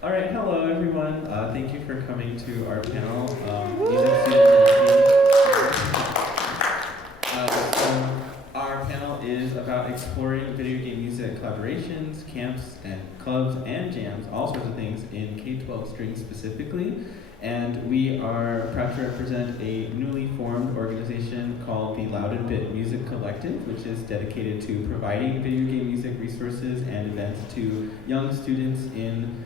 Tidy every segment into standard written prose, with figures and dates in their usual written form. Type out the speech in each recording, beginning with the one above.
All right, hello everyone. Thank you for coming to our panel. Music students. So our panel is about exploring video game music collaborations, camps, and clubs and jams, all sorts of things in K-12 strings specifically. And we are proud to represent a newly formed organization called the Loudoun Music Collective, which is dedicated to providing video game music resources and events to young students in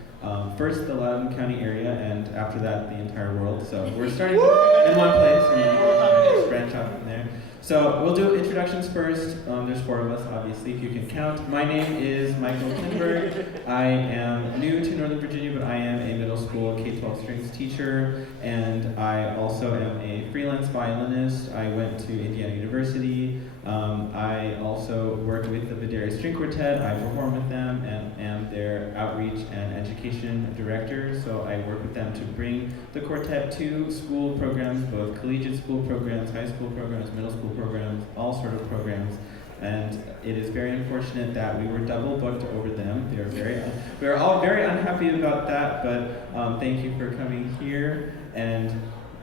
first the Loudoun County area, and after that the entire world. So we're starting in one place and then we'll branch out from there. So we'll do introductions first. There's 4 of us, obviously, if you can count. My name is Michael Klinberg. I am new to Northern Virginia, but I am a middle school K-12 strings teacher, and I also am a freelance violinist. I went to Indiana University. I also work with the Videri String Quartet. I perform with them and am their outreach and education director. So I work with them to bring the quartet to school programs, both collegiate school programs, high school programs, middle school programs, all sort of programs. And it is very unfortunate that we were double booked over them. We are all very unhappy about that, but thank you for coming here and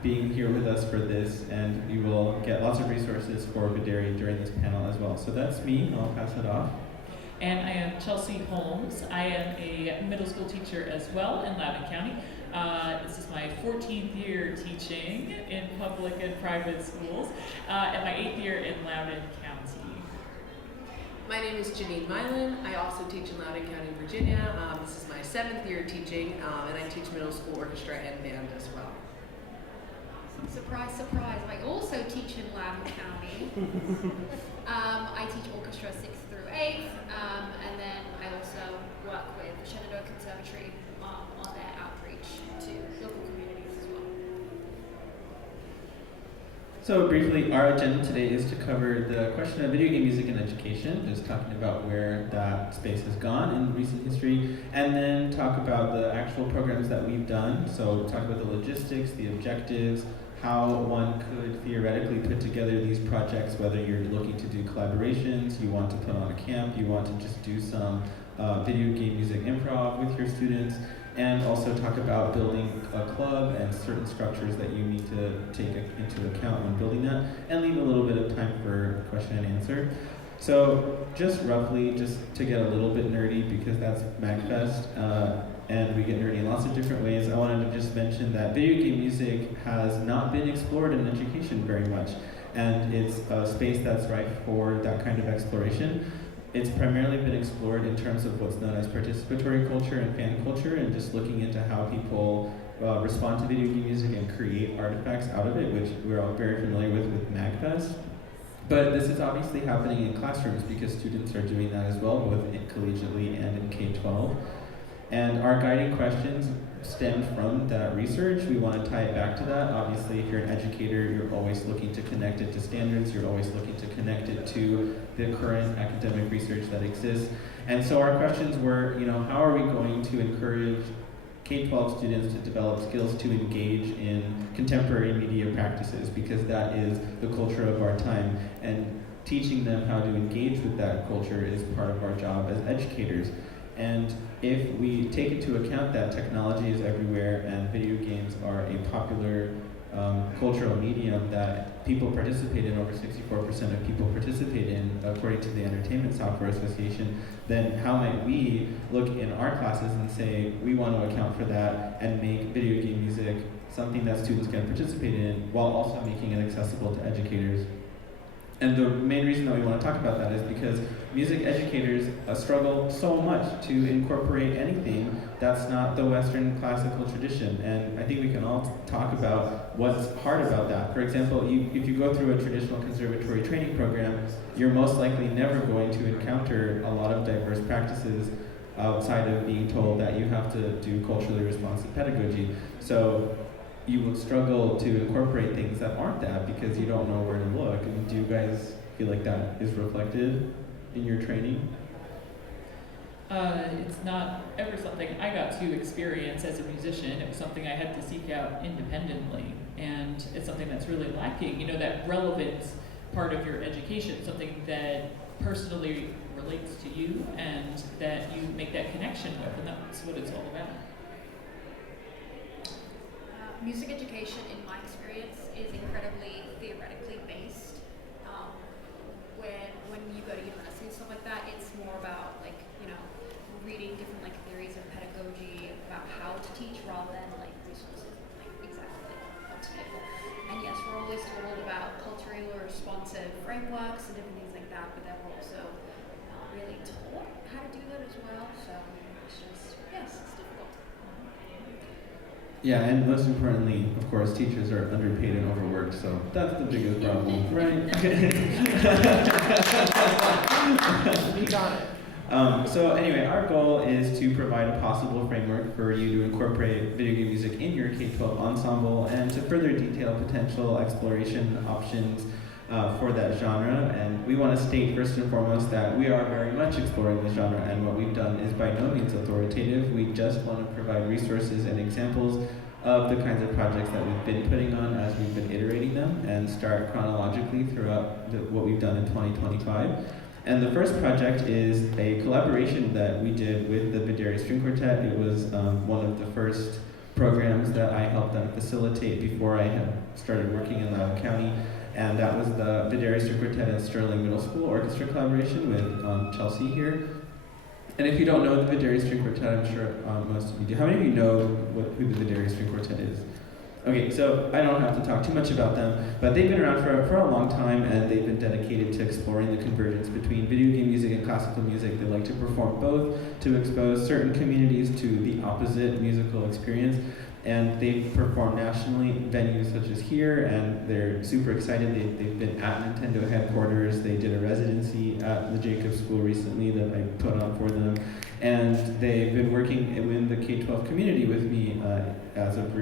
being here with us for this, and you will get lots of resources for Videri during this panel as well. So that's me, I'll pass it off. And I am Chelsea Holmes. I am a middle school teacher as well in Loudoun County. This is my 14th year teaching in public and private schools, and my 8th year in Loudoun County. My name is Janine Violin. I also teach in Loudoun County, Virginia. This is my 7th year teaching, and I teach middle school orchestra and band as well. Surprise, surprise. I also teach in Loudoun County. I teach orchestra 6th through 8th, and then I also work with the Shenandoah Conservatory on their outreach to local communities as well. So briefly, our agenda today is to cover the question of video game music and education, just talking about where that space has gone in recent history, and then talk about the actual programs that we've done. So talk about the logistics, the objectives, how one could theoretically put together these projects, whether you're looking to do collaborations, you want to put on a camp, you want to just do some video game music improv with your students, and also talk about building a club and certain structures that you need to take into account when building that, and leave a little bit of time for question and answer. So just roughly, just to get a little bit nerdy, because that's MAGFest, and we get nerdy in lots of different ways, I wanted to just mention that video game music has not been explored in education very much, and it's a space that's ripe for that kind of exploration. It's primarily been explored in terms of what's known as participatory culture and fan culture, and just looking into how people respond to video game music and create artifacts out of it, which we're all very familiar with MAGFest. But this is obviously happening in classrooms because students are doing that as well, both collegiately and in K-12. And our guiding questions stem from that research. We want to tie it back to that. Obviously, if you're an educator, you're always looking to connect it to standards. You're always looking to connect it to the current academic research that exists. And so our questions were, how are we going to encourage K-12 students to develop skills to engage in contemporary media practices, because that is the culture of our time. And teaching them how to engage with that culture is part of our job as educators. And if we take into account that technology is everywhere and video games are a popular cultural medium that people participate in, over 64% of people participate in, according to the Entertainment Software Association, then how might we look in our classes and say, we want to account for that and make video game music something that students can participate in, while also making it accessible to educators. And the main reason that we want to talk about that is because music educators struggle so much to incorporate anything that's not the Western classical tradition. And I think we can all talk about what's hard about that. For example, if you go through a traditional conservatory training program, you're most likely never going to encounter a lot of diverse practices outside of being told that you have to do culturally responsive pedagogy. So you would struggle to incorporate things that aren't that because you don't know where to look. And do you guys feel like that is reflected in your training? It's not ever something I got to experience as a musician. It was something I had to seek out independently, and it's something that's really lacking. That relevance part of your education, something that personally relates to you and that you make that connection with, and that's what it's all about. music education, in my experience, is incredibly theoretically based. When you go to university and stuff like that, it's more about like, you know, reading different like theories of pedagogy about how to teach rather than like resources, like exactly what to do. And yes, we're always told about culturally responsive frameworks and different things like that, but then we're also not really taught how to do that as well. So it's just, yes, it's difficult. Yeah, and most importantly, of course, teachers are underpaid and overworked, so that's the biggest problem, right? You got it. So anyway, our goal is to provide a possible framework for you to incorporate video game music in your K-12 ensemble and to further detail potential exploration options for that genre. And we want to state first and foremost that we are very much exploring the genre, and what we've done is by no means authoritative. We just want to provide resources and examples of the kinds of projects that we've been putting on as we've been iterating them, and start chronologically throughout what we've done in 2025. And the first project is a collaboration that we did with the Videri String Quartet. It was one of the first programs that I helped them facilitate before I had started working in Loudoun County. And that was the Videri String Quartet and Sterling Middle School Orchestra collaboration with Chelsea here. And if you don't know the Videri String Quartet, I'm sure most of you do. How many of you know who the Videri String Quartet is? Okay, so I don't have to talk too much about them, but they've been around for a long time, and they've been dedicated to exploring the convergence between video game music and classical music. They like to perform both to expose certain communities to the opposite musical experience. And they've performed nationally, venues such as here, and they're super excited. They've been at Nintendo headquarters. They did a residency at the Jacobs School recently that I put on for them. And they've been working in the K-12 community with me as of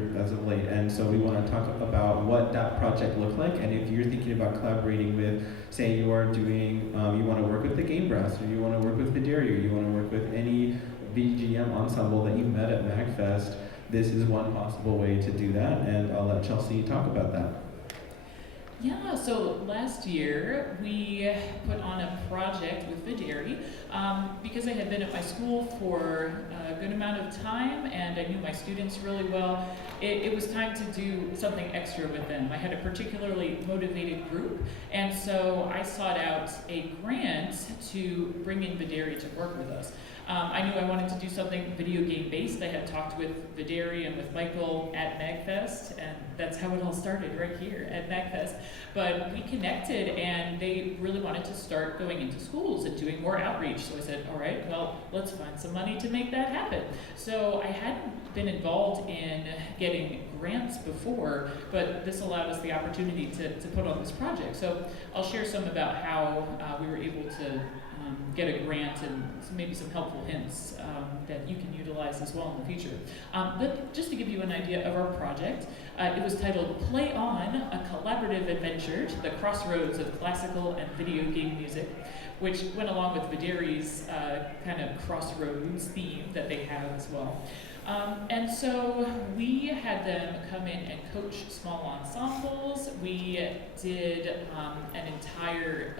late. And so we want to talk about what that project looked like. And if you're thinking about collaborating with, say you are doing, you want to work with the Game Brass, or you want to work with Videri, or you want to work with any VGM ensemble that you met at MAGFest, this is one possible way to do that, and I'll let Chelsea talk about that. Yeah, so last year we put on a project with Videri because I had been at my school for a good amount of time and I knew my students really well. It was time to do something extra with them. I had a particularly motivated group, and so I sought out a grant to bring in Videri to work with us. I knew I wanted to do something video game based. I had talked with Videri and with Michael at MAGFest, and that's how it all started, right here at MAGFest. But we connected, and they really wanted to start going into schools and doing more outreach. So I said, all right, well, let's find some money to make that happen. So I hadn't been involved in getting grants before, but this allowed us the opportunity to put on this project. So I'll share some about how we were able to get a grant and maybe some helpful hints that you can utilize as well in the future. But just to give you an idea of our project, it was titled Play On, a collaborative adventure to the crossroads of classical and video game music, which went along with Videri's kind of crossroads theme that they have as well. And so we had them come in and coach small ensembles. We did an entire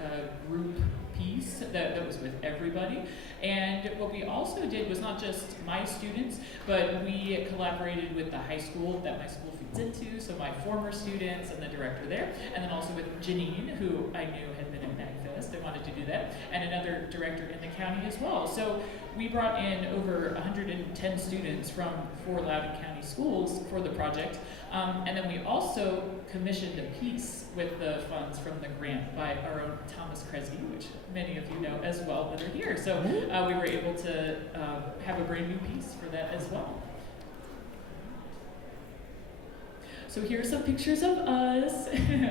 group piece that was with everybody. And what we also did was not just my students, but we collaborated with the high school that my school feeds into, so my former students and the director there, and then also with Janine, who I knew had been at MAGFest. I wanted to do that, and another director in the county as well. So we brought in over 110 students from 4 Loudoun County schools for the project, and then we also commissioned a piece with the funds from the grant by our own Thomas Kresge, which many of you know as well that are here. So we were able to have a brand new piece for that as well. So here are some pictures of us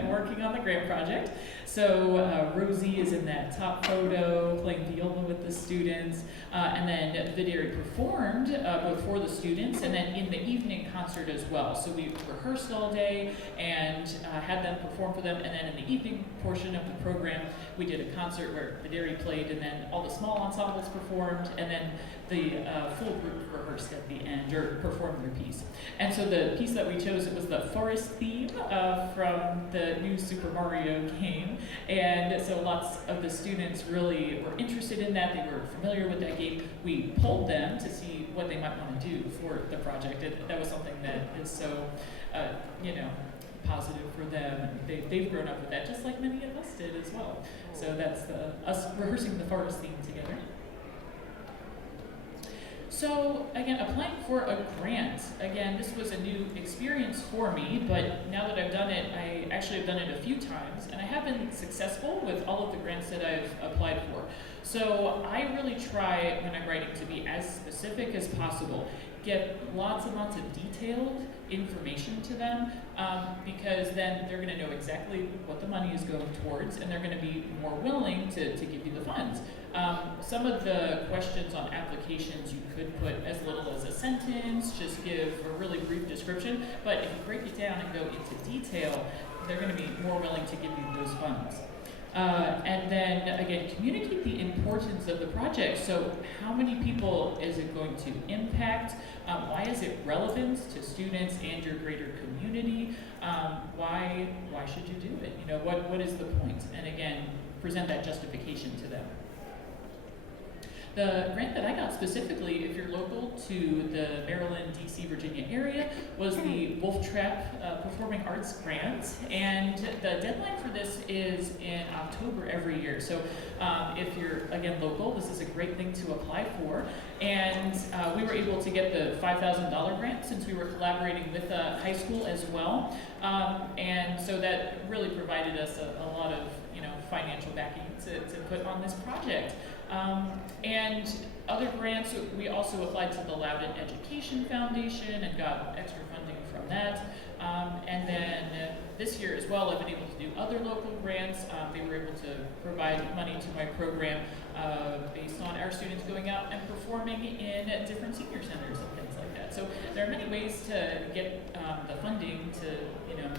working on the grant project. So Rosie is in that top photo, playing viola with the students, and then Videri performed both for the students and then in the evening concert as well. So we rehearsed all day and had them perform for them, and then in the evening portion of the program, we did a concert where Videri played, and then all the small ensembles performed, and then the full group rehearsed at the end, or performed their piece. And so the piece that we chose, it was the forest theme from the new Super Mario game. And so lots of the students really were interested in that. They were familiar with that game. We polled them to see what they might want to do for the project. That was something that is so, positive for them. They've grown up with that, just like many of us did as well. So that's us rehearsing the forest theme together. So again, applying for a grant. Again, this was a new experience for me, but now that I've done it, I actually have done it a few times, and I have been successful with all of the grants that I've applied for. So I really try when I'm writing to be as specific as possible, get lots and lots of detailed information to them, because then they're going to know exactly what the money is going towards, and they're going to be more willing to give you the funds. Some of the questions on applications you could put as little as a sentence, just give a really brief description, but if you break it down and go into detail, they're going to be more willing to give you those funds. And then again, communicate the importance of the project. So how many people is it going to impact? Why is it relevant to students and your greater community? Why should you do it? What is the point? And again, present that justification to them. The grant that I got specifically, if you're local to the Maryland, DC, Virginia area, was the Wolf Trap Performing Arts Grant. And the deadline for this is in October every year. So if you're, again, local, this is a great thing to apply for. And we were able to get the $5,000 grant since we were collaborating with a high school as well. And so that really provided us a lot of financial backing to put on this project. And other grants, we also applied to the Loudoun Education Foundation and got extra funding from that. And then this year as well, I've been able to do other local grants. They were able to provide money to my program based on our students going out and performing in different senior centers and things like that. So there are many ways to get the funding to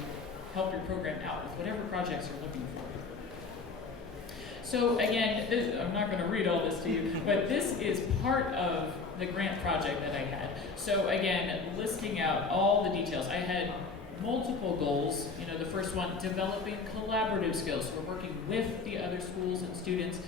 help your program out with whatever projects you're looking for. So again, I'm not going to read all this to you, but this is part of the grant project that I had. So again, listing out all the details. I had multiple goals. The first one, developing collaborative skills. So we're working with the other schools and students,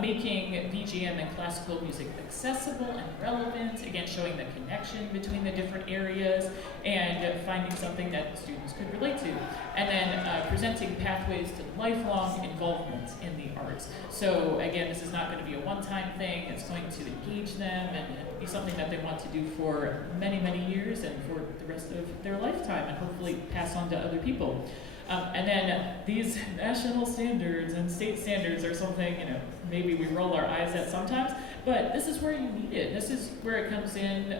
making VGM and classical music accessible and relevant, again, showing the connection between the different areas, and finding something that students could relate to. And then presenting pathways to lifelong involvement in the arts. So again, this is not going to be a one-time thing. It's going to engage them and be something that they want to do for many, many years and for the rest of their lifetime, and hopefully pass on to other people. And then these national standards and state standards are something, maybe we roll our eyes at sometimes, but this is where you need it. This is where it comes in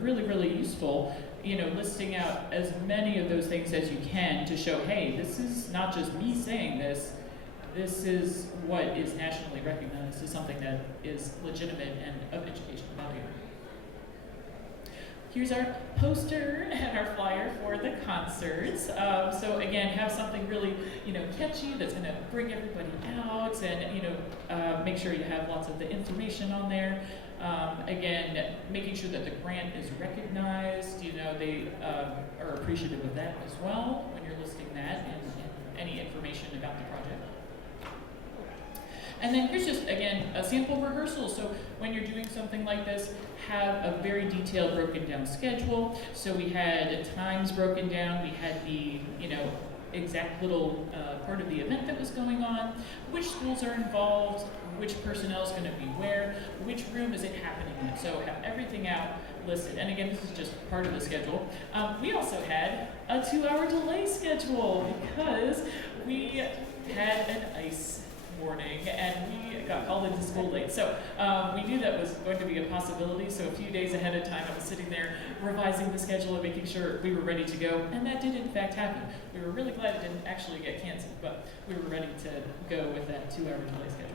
really, really useful, listing out as many of those things as you can to show, hey, this is not just me saying this. This is what is nationally recognized as something that is legitimate and of educational value. Here's our poster and our flyer for the concerts. So again, have something really, catchy that's going to bring everybody out, and make sure you have lots of the information on there. Again, making sure that the grant is recognized. They are appreciative of that as well when you're listing that and any information about the project. And then here's just, again, a sample rehearsal. So when you're doing something like this, have a very detailed broken down schedule. So we had times broken down, we had the, exact little part of the event that was going on, which schools are involved, which personnel is going to be where, which room is it happening in. So have everything out listed. And again, this is just part of the schedule. We also had a 2-hour delay schedule because we had an ice morning and we got called into school late. So we knew that was going to be a possibility. So a few days ahead of time, I was sitting there revising the schedule and making sure we were ready to go. And that did in fact happen. We were really glad it didn't actually get canceled, but we were ready to go with that 2-hour delay schedule.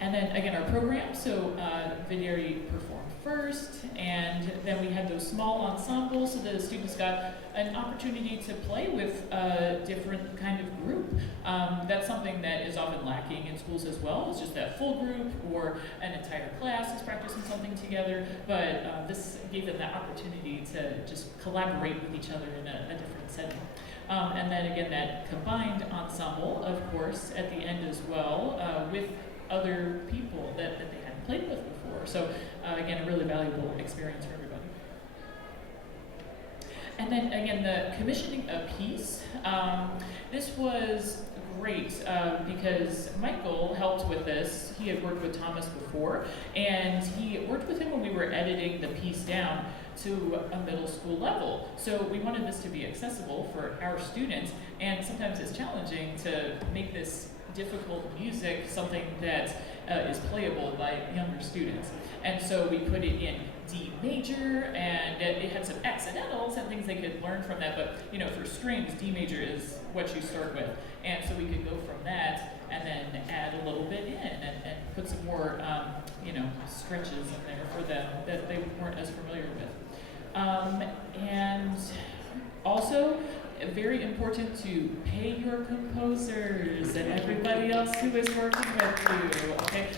And then again, our program, so Videri performed first, and then we had those small ensembles, so the students got an opportunity to play with a different kind of group. That's something that is often lacking in schools as well. It's just that full group or an entire class is practicing something together, but this gave them that opportunity to just collaborate with each other in a different setting. And then again, that combined ensemble, of course, at the end as well, with other people that they hadn't played with before. before. So again, a really valuable experience for everybody. And then again, the commissioning a piece. This was great because Michael helped with this. He had worked with Thomas before, and he worked with him when we were editing the piece down to a middle school level. So we wanted this to be accessible for our students, and sometimes it's challenging to make this difficult music something that is playable by younger students. And so we put it in D major, and it had some accidentals and things they could learn from that, but you know, for strings, D major is what you start with. And so we could go from that and then add a little bit in and put some more, you know, stretches in there for them that they weren't as familiar with. And also, very important to pay your composers and everybody else who is working with you, okay?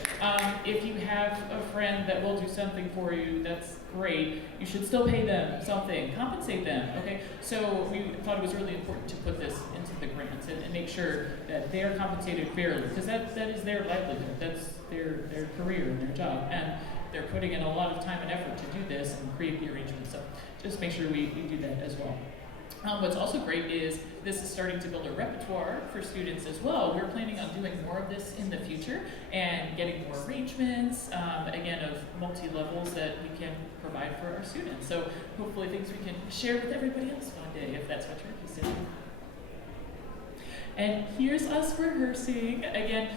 If you have a friend that will do something for you, that's great. You should still pay them something, compensate them, okay? So we thought it was really important to put this into the grants and make sure that they are compensated fairly, because that is their livelihood, that's their career and their job, and they're putting in a lot of time and effort to do this and create the arrangements, so just make sure we do that as well. What's also great is this is starting to build a repertoire for students as well. We're planning on doing more of this in the future and getting more arrangements, again, of multi-levels that we can provide for our students. So hopefully things we can share with everybody else one day if that's what you're interested in. And here's us rehearsing. Again,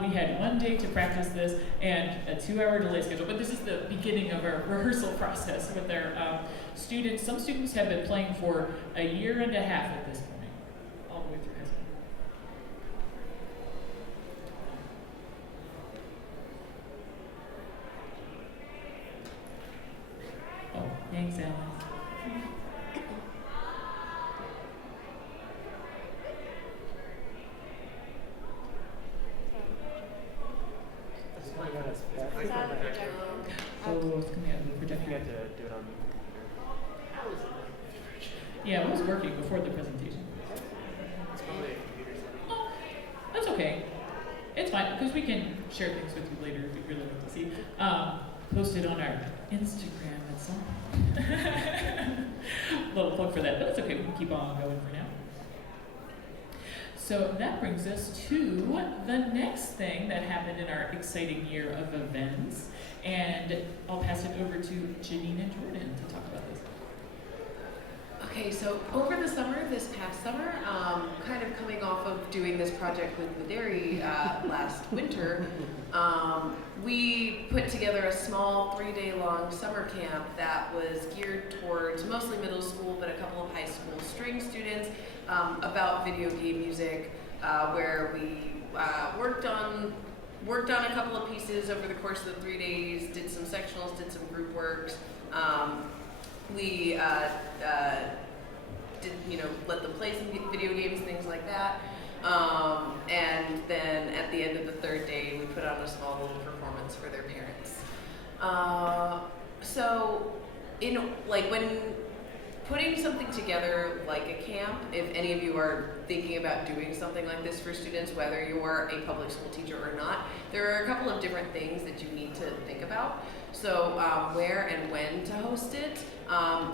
we had 1 day to practice this and a 2-hour delay schedule, but this is the beginning of our rehearsal process with our students. Some students have been playing for a year and a half at this point, all the way through high school. Oh, thanks, Alice. Oh, it's coming out of the projector. You have to do it on the computer. Yeah, it was working before the presentation. It's probably a computer setting. Oh, that's okay. It's fine, because we can share things with you later if you'd really like to see. Post it on our Instagram and so on. Little plug for that, but it's okay, we can keep on going for now. So that brings us to the next thing that happened in our exciting year of events. And I'll pass it over to Janine and Jordan to talk about this. Okay, so over the summer, this past summer, kind of coming off of doing this project with Videri last winter, we put together a small 3-day-long summer camp that was geared towards mostly middle school, but a couple of high school string students, about video game music, where we worked on a couple of pieces over the course of the 3 days, did some sectionals, did some group works. We did, you know, let them play some video games, things like that. And then at the end of the 3rd day, we put on a small little performance for their parents. So, when putting something together like a camp, if any of you are thinking about doing something like this for students, whether you're a public school teacher or not, there are a couple of different things that you need to think about. So where and when to host it,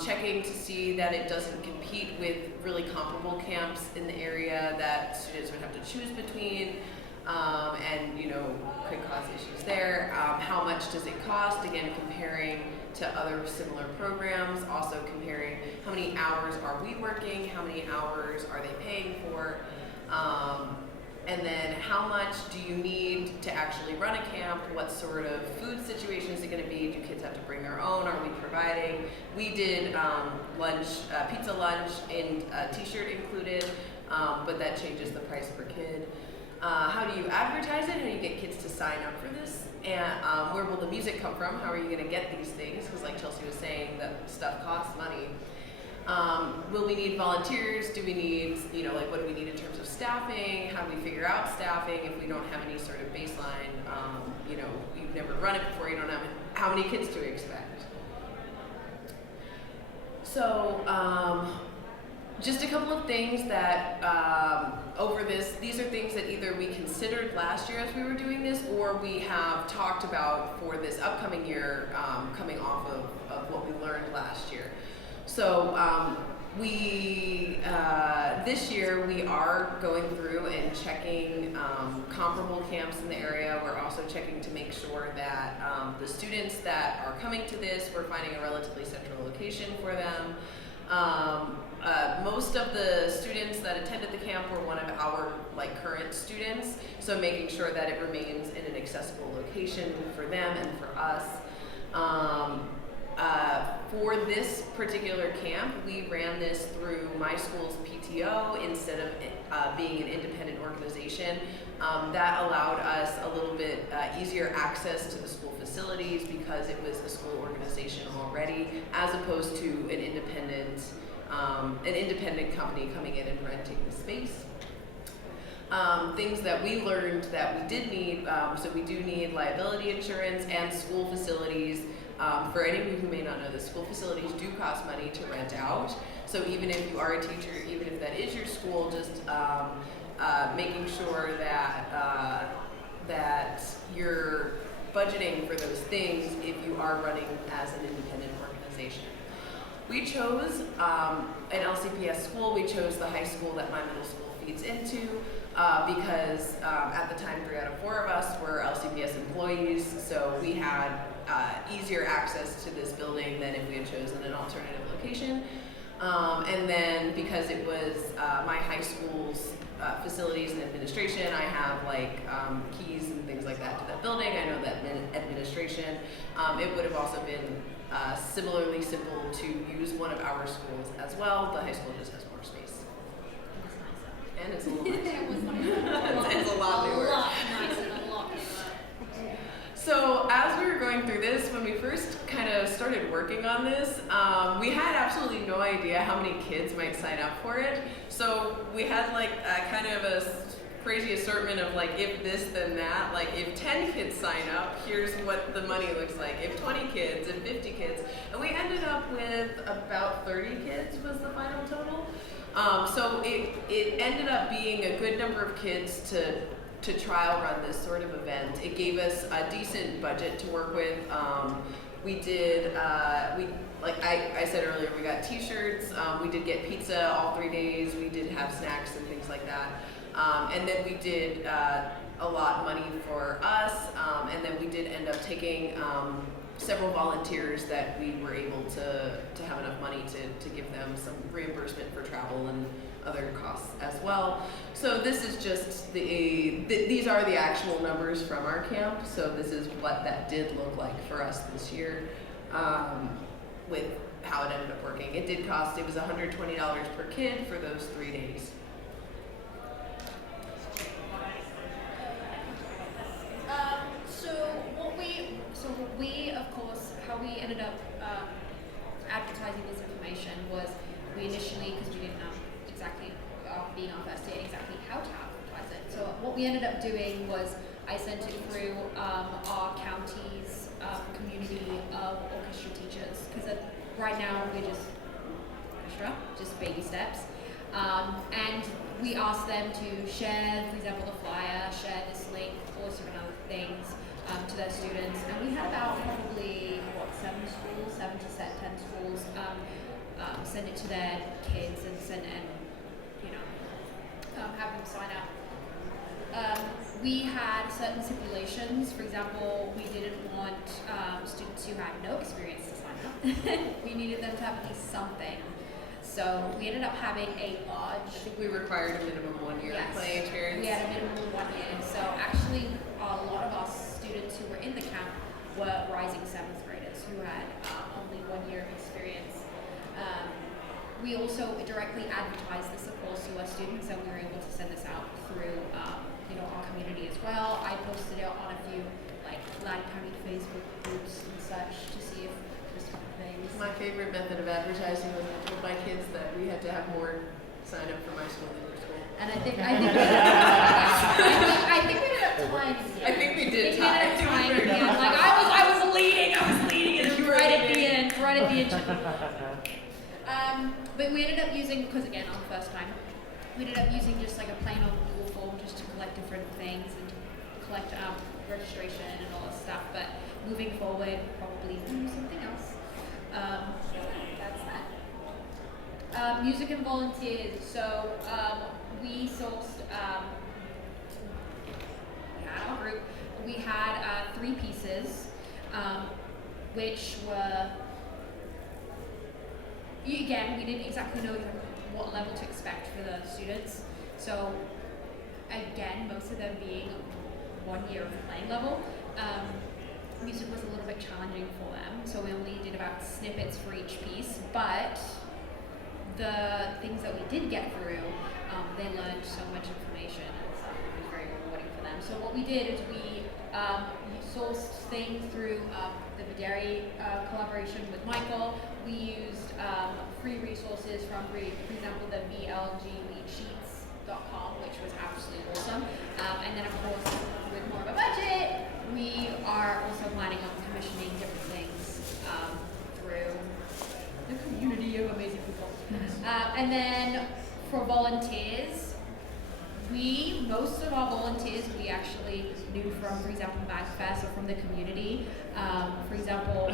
checking to see that it doesn't compete with really comparable camps in the area that students would have to choose between, and you know, could cause issues there. How much does it cost? Again, comparing to other similar programs, also comparing how many hours are we working, how many hours are they paying for, and then how much do you need to actually run a camp, what sort of food situation is it going to be, do kids have to bring their own, are we providing? We did lunch, pizza lunch and a t-shirt included, but that changes the price per kid. How do you advertise it? How do you get kids to sign up for this? And where will the music come from? How are you going to get these things? Because like Chelsea was saying, that stuff costs money. Will we need volunteers? Do we need, you know, like what do we need in terms of staffing? How do we figure out staffing if we don't have any sort of baseline? You know, you've never run it before, you don't know how many kids to expect. So just a couple of things that these are things that either we considered last year as we were doing this, or we have talked about for this upcoming year, coming off of what we learned last year. So this year we are going through and checking comparable camps in the area. We're also checking to make sure that the students that are coming to this, we're finding a relatively central location for them. Most of the students that attended the camp were one of our current students, so making sure that it remains in an accessible location for them and for us. For this particular camp, we ran this through my school's PTO instead of being an independent organization. That allowed us a little bit easier access to the school facilities because it was a school organization already, as opposed to an independent company coming in and renting the space. Things that we learned that we did need, so we do need liability insurance and school facilities. For anyone who may not know this, school facilities do cost money to rent out. So even if you are a teacher, even if that is your school, just making sure that that you're budgeting for those things if you are running as an independent organization. We chose an LCPS school. We chose the high school that my middle school feeds into because at the time 3 out of 4 of us were LCPS employees, so we had easier access to this building than if we had chosen an alternative location. And then because it was my high school's facilities and administration, I have keys and things like that to that building. I know that administration. It would have also been similarly simple to use one of our schools as well. The high school just has more space. And it's a little nicer. It was nicer. It's a lot newer. A lot nicer and a lot newer. So as we were going through this, when we first kind of started working on this, we had absolutely no idea how many kids might sign up for it. So we had kind of a crazy assortment of if this, then that. If 10 kids sign up, here's what the money looks like. If 20 kids, and 50 kids. And we ended up with about 30 kids was the final total. So it ended up being a good number of kids to trial run this sort of event. It gave us a decent budget to work with. We did, like I said earlier, we got t-shirts, we did get pizza all 3 days, we did have snacks and things like that. And then we did a lot of money for us, and then we did end up taking several volunteers that we were able to have enough money to give them some reimbursement for travel and other costs as well. So this is just these are the actual numbers from our camp. So this is what that did look like for us this year with how it ended up working. It did cost, it was $120 per kid for those 3 days. So we, of course, how we ended up advertising this information was we initially, because we didn't know exactly, being our first year, exactly how to advertise it. So what we ended up doing was I sent it through our county's community of orchestra teachers, because right now we're just orchestra, just baby steps. And we asked them to share, for example, the flyer, share this link, or certain other things to their students. And we had about probably, 7 schools, 7 to 10 schools send it to their kids and have them sign up. We had certain stipulations. For example, we didn't want students who had no experience to sign up. We needed them to have at least something. So we ended up having a large... I think we required a minimum 1 year playing experience. We had a minimum 1 year. So actually, a lot of our students who were in the camp were rising 7th graders who had only 1 year of experience. We also directly advertised this, of course, to our students, and we were able to send this out through our community as well. I posted it on a few Loudoun County Facebook groups and such to see if there's things. My favorite method of advertising was I told my kids that we had to have more sign up for my school than your school. And I think we ended up tying in the end. I think we did tie. We ended up tying in the end. I was leading, and right at the end. But we ended up using, because again, on the first time, we ended up using just like a plain old Google form just to collect different things and collect registration and all that stuff. But moving forward, probably do something else. So that's that. Music and volunteers. So we sourced, our group, we had 3 pieces, which were, again, we didn't exactly know what level to expect for the students. So again, most of them being 1 year of playing level, music was a little bit challenging for them. So we only did about snippets for each piece, but the things that we did get through, they learned so much information. It was very rewarding for them. So what we did is we sourced things through the Videri collaboration with Michael. We used free resources from, for example, the VLGleadsheets.com, which was absolutely awesome. And then, of course, with more of a budget, we are also planning on commissioning different things through the community of amazing people. And then for volunteers, most of our volunteers we actually knew from, for example, MAGFest or from the community. For example, a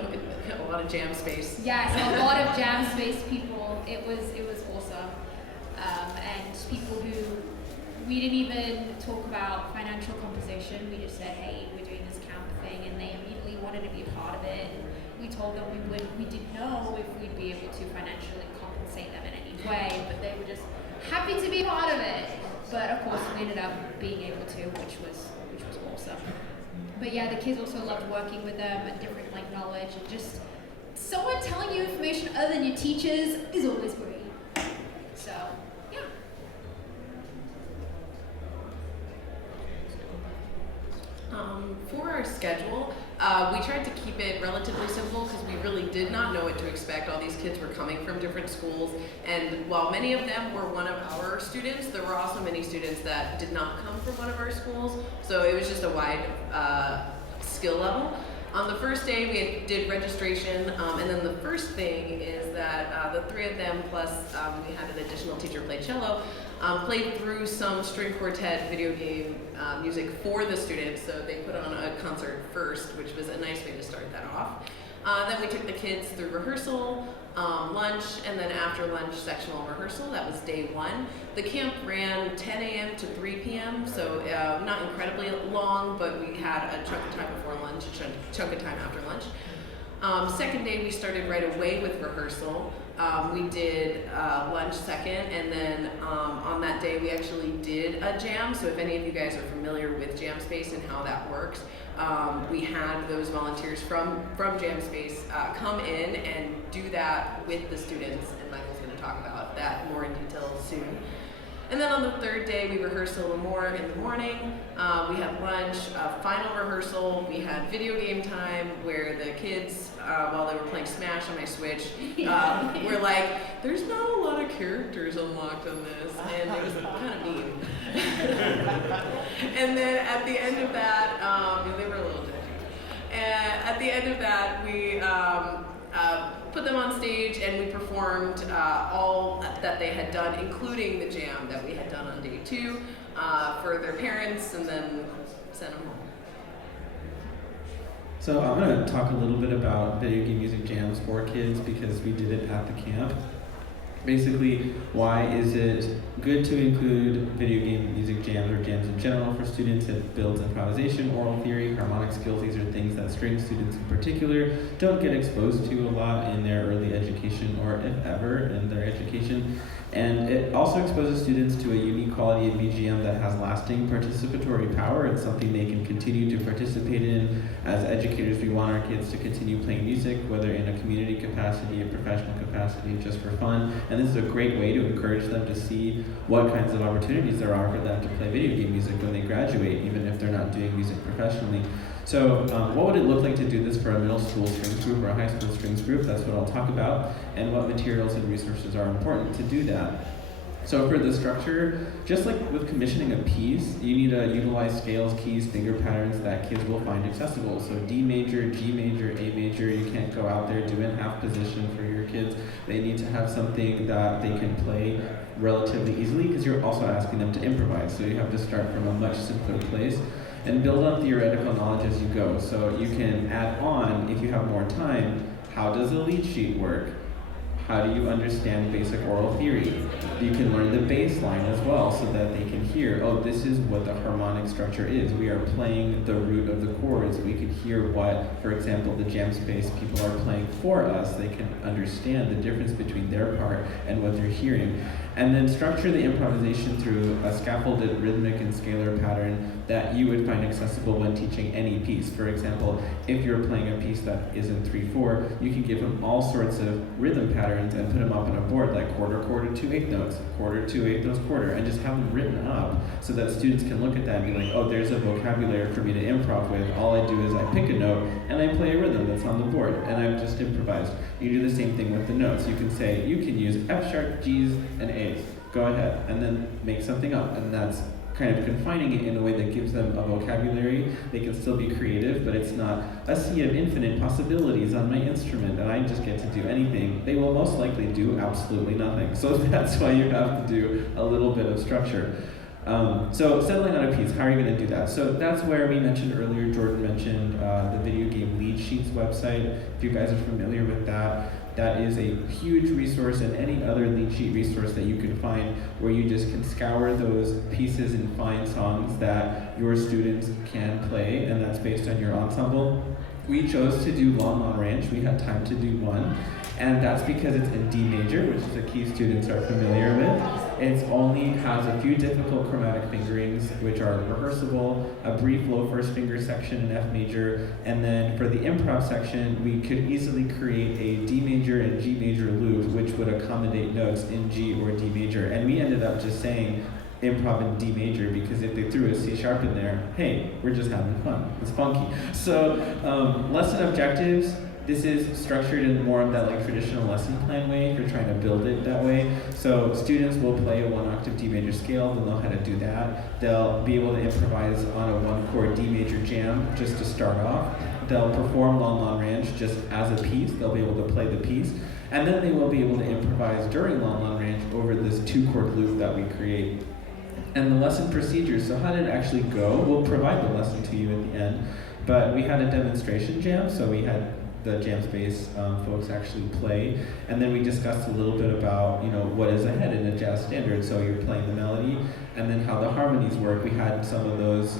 lot of jam space. Yes, a lot of jam space people. It was awesome, and people who we didn't even talk about financial compensation. We just said, hey, we're doing this camp thing, and they immediately wanted to be a part of it. And we told them we didn't know if we'd be able to financially compensate them in any way, but they were just happy to be a part of it. But of course, we ended up being able to, which was awesome. But yeah, the kids also loved working with them and different knowledge, and just someone telling you information other than your teachers is always great. So yeah. For our schedule, we tried to keep it relatively simple because we really did not know what to expect. All these kids were coming from different schools, and while many of them were one of our students, there were also many students that did not come from one of our schools, so it was just a wide skill level. On the first day, we did registration, and then the first thing is that the 3 of them, plus we had an additional teacher play cello, played through some string quartet video game music for the students. So they put on a concert first, which was a nice way to start that off. Then we took the kids through rehearsal, lunch, and then after lunch, sectional rehearsal. That was day 1. The camp ran 10 a.m. to 3 p.m., so not incredibly long, but we had a chunk of time before lunch, a chunk of time after lunch. Second day, we started right away with rehearsal. We did lunch second, and then on that day, we actually did a jam. So if any of you guys are familiar with Jam Space and how that works, we had those volunteers from Jam Space come in and do that with the students, and Michael's going to talk about that more in detail soon. And then on the third day, we rehearsed a little more in the morning. We had lunch, final rehearsal. We had video game time where the kids, while they were playing Smash on my Switch, were like, there's not a lot of characters unlocked on this, and it was kind of mean. And then at the end of that, they were a little judgy. And at the end of that, we put them on stage, and we performed all that they had done, including the jam that we had done on day 2 for their parents, and then sent them home. So I'm going to talk a little bit about video game music jams for kids because we did it at the camp. Basically, why is it good to include video game music jams or jams in general for students? It builds improvisation, oral theory, harmonic skills. These are things that string students in particular don't get exposed to a lot in their early education, or if ever in their education. And it also exposes students to a unique quality of VGM that has lasting participatory power. It's something they can continue to participate in. As educators, we want our kids to continue playing music, whether in a community capacity, a professional capacity, just for fun. And this is a great way to encourage them to see what kinds of opportunities there are for them to play video game music when they graduate, even if they're not doing music professionally. So what would it look like to do this for a middle school strings group or a high school strings group? That's what I'll talk about, and what materials and resources are important to do that. So for the structure, just like with commissioning a piece, you need to utilize scales, keys, finger patterns that kids will find accessible. So D major, G major, A major, you can't go out there doing half position for your kids. They need to have something that they can play relatively easily because you're also asking them to improvise. So you have to start from a much simpler place and build up theoretical knowledge as you go. So you can add on, if you have more time, how does a lead sheet work? How do you understand basic oral theory? You can learn the bass line as well so that they can hear, oh, this is what the harmonic structure is. We are playing the root of the chords. We could hear what, for example, the jam space people are playing for us. They can understand the difference between their part and what they're hearing. And then structure the improvisation through a scaffolded rhythmic and scalar pattern that you would find accessible when teaching any piece. For example, if you're playing a piece that is in 3/4, you can give them all sorts of rhythm patterns and put them up on a board like quarter, quarter, 2/8 notes, quarter, 2/8 notes, quarter, and just have them written up so that students can look at that and be like, oh, there's a vocabulary for me to improv with. All I do is I pick a note and I play a rhythm that's on the board, and I've just improvised. You do the same thing with the notes. You can say, you can use F sharp, G's, and A's. Go ahead, and then make something up, and that's kind of confining it in a way that gives them a vocabulary. They can still be creative, but it's not a sea of infinite possibilities on my instrument and I just get to do anything. They will most likely do absolutely nothing. So that's why you have to do a little bit of structure. So settling on a piece, how are you going to do that? So that's where we mentioned earlier, Jordan mentioned the video game Lead Sheets website. If you guys are familiar with that, that is a huge resource, and any other lead sheet resource that you can find where you just can scour those pieces and find songs that your students can play, and that's based on your ensemble. We chose to do Lon Lon Ranch. We had time to do one, and that's because it's in D major, which is a key students are familiar with. It only has a few difficult chromatic fingerings, which are rehearsable, a brief low first finger section in F major, and then for the improv section, we could easily create a D major and G major loop, which would accommodate notes in G or D major. And we ended up just saying improv in D major because if they threw a C sharp in there, hey, we're just having fun. It's funky. So lesson objectives. This is structured in more of that like traditional lesson plan way if you're trying to build it that way. So students will play a 1-octave D major scale, they'll know how to do that. They'll be able to improvise on a 1-chord D major jam just to start off. They'll perform Lon Lon Ranch just as a piece, they'll be able to play the piece. And then they will be able to improvise during Lon Lon Ranch over this 2-chord loop that we create. And the lesson procedures, so how did it actually go? We'll provide the lesson to you at the end. But we had a demonstration jam, so we had the jam space folks actually play, and then we discussed a little bit about what is ahead in a jazz standard. So you're playing the melody, and then how the harmonies work. We had some of those